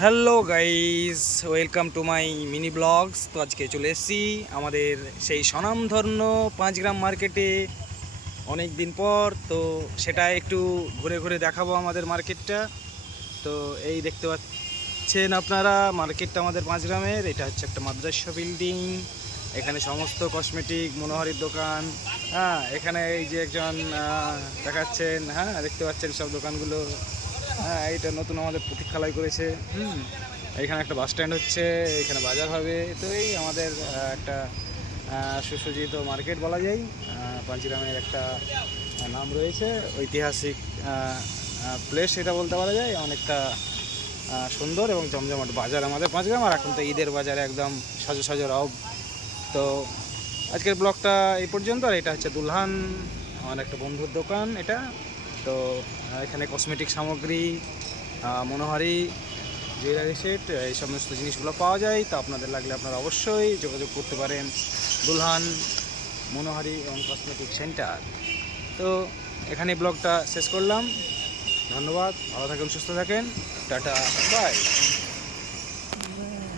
Hello guys, welcome to my mini blogs. তো আজকে চলে এসেছি আমাদের সেই স্বনামধন্য 5 গ্রাম মার্কেটে অনেক দিন পর। তো সেটা একটু ঘুরে ঘুরে দেখাবো আমাদের মার্কেটটা। তো এই দেখতে পাচ্ছেন আপনারা মার্কেটটা আমাদের 5 গ্রামের। এটা হচ্ছে একটা মাদ্রাসা বিল্ডিং। এখানে সমস্ত কসমেটিক মনোহারীর দোকান। হ্যাঁ, এখানে এই যে একজন দেখাচ্ছেন, হ্যাঁ দেখতে পাচ্ছেন সব দোকানগুলো। হ্যাঁ, এইটা নতুন আমাদের প্রতীক্ষালয় করেছে। এখানে একটা বাস স্ট্যান্ড হচ্ছে, এখানে বাজার হবে। তো এই আমাদের একটা সুসজ্জিত মার্কেট বলা যায়। পাঁচগ্রামের একটা নাম রয়েছে, ঐতিহাসিক প্লেস এটা বলতে পারা যায়। অনেকটা সুন্দর এবং জমজমাট বাজার আমাদের 5 গ্রাম। আর এখন তো ঈদের বাজারে একদম সাজো সাজো রব। তো আজকের ব্লগটা এই পর্যন্ত। আর এটা হচ্ছে দুলহান, আমার একটা বন্ধুর দোকান এটা। তো এখানে কসমেটিক সামগ্রী, মনোহারি, জুয়েলারি সেট, এই সমস্ত জিনিসগুলো পাওয়া যায়। তো আপনাদের লাগলে আপনারা অবশ্যই যোগাযোগ করতে পারেন দুলহান মনোহারি এবং কসমেটিক সেন্টার। তো এখানে ব্লগটা শেষ করলাম। ধন্যবাদ, ভালো থাকেন, সুস্থ থাকেন, টাটা, বাই।